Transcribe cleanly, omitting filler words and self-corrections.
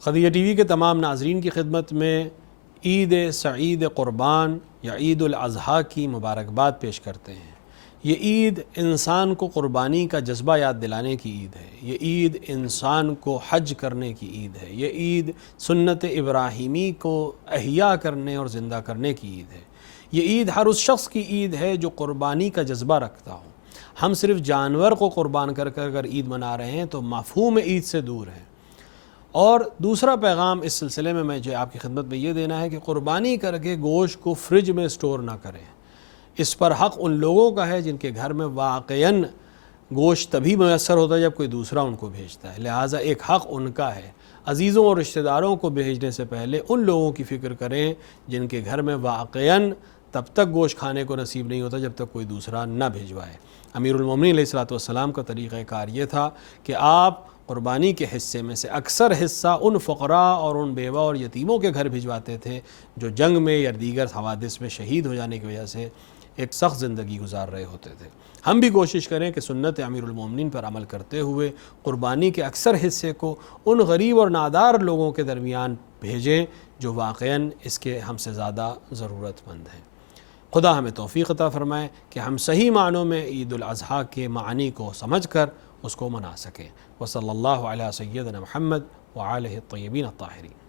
Khadija T V کے تمام ناظرین کی خدمت میں عید سعید قربان یا عید الاضحیٰ کی مبارکباد پیش کرتے ہیں۔ یہ عید انسان کو قربانی کا جذبہ یاد دلانے کی عید ہے۔ یہ عید انسان کو حج کرنے کی عید ہے۔ یہ عید سنت ابراہیمی کو احیاء کرنے اور زندہ کرنے کی عید ہے۔ یہ عید ہر اس شخص کی عید ہے جو قربانی کا جذبہ رکھتا ہو۔ ہم صرف جانور کو قربان کر کر اگر عید منا رہے ہیں تو مفہوم عید سے دور ہیں۔ اور دوسرا پیغام اس سلسلے میں مجھے آپ کی خدمت میں یہ دینا ہے کہ قربانی کر کے گوشت کو فریج میں سٹور نہ کریں۔ اس پر حق ان لوگوں کا ہے جن کے گھر میں واقعاً گوشت تبھی میسر ہوتا ہے جب کوئی دوسرا ان کو بھیجتا ہے، لہٰذا ایک حق ان کا ہے۔ عزیزوں اور رشتہ داروں کو بھیجنے سے پہلے ان لوگوں کی فکر کریں جن کے گھر میں واقعاً تب تک گوشت کھانے کو نصیب نہیں ہوتا جب تک کوئی دوسرا نہ بھیجوائے۔ امیر المومنین علیہ الصلوۃ کا طریقہ کار یہ تھا کہ آپ قربانی کے حصے میں سے اکثر حصہ ان فقراء اور ان بیوہ اور یتیموں کے گھر بھجواتے تھے جو جنگ میں یا دیگر حوادث میں شہید ہو جانے کی وجہ سے ایک سخت زندگی گزار رہے ہوتے تھے۔ ہم بھی کوشش کریں کہ سنت امیر المومنین پر عمل کرتے ہوئے قربانی کے اکثر حصے کو ان غریب اور نادار لوگوں کے درمیان بھیجیں جو واقعاً اس کے ہم سے زیادہ ضرورت مند ہیں۔ خدا ہمیں توفیق عطا فرمائے کہ ہم صحیح معنوں میں عید الاضحیٰ کے معانی کو سمجھ کر اس کو منا سکیں۔ وصلی اللہ علی سیدنا محمد وآلہ الطیبین الطاہرین۔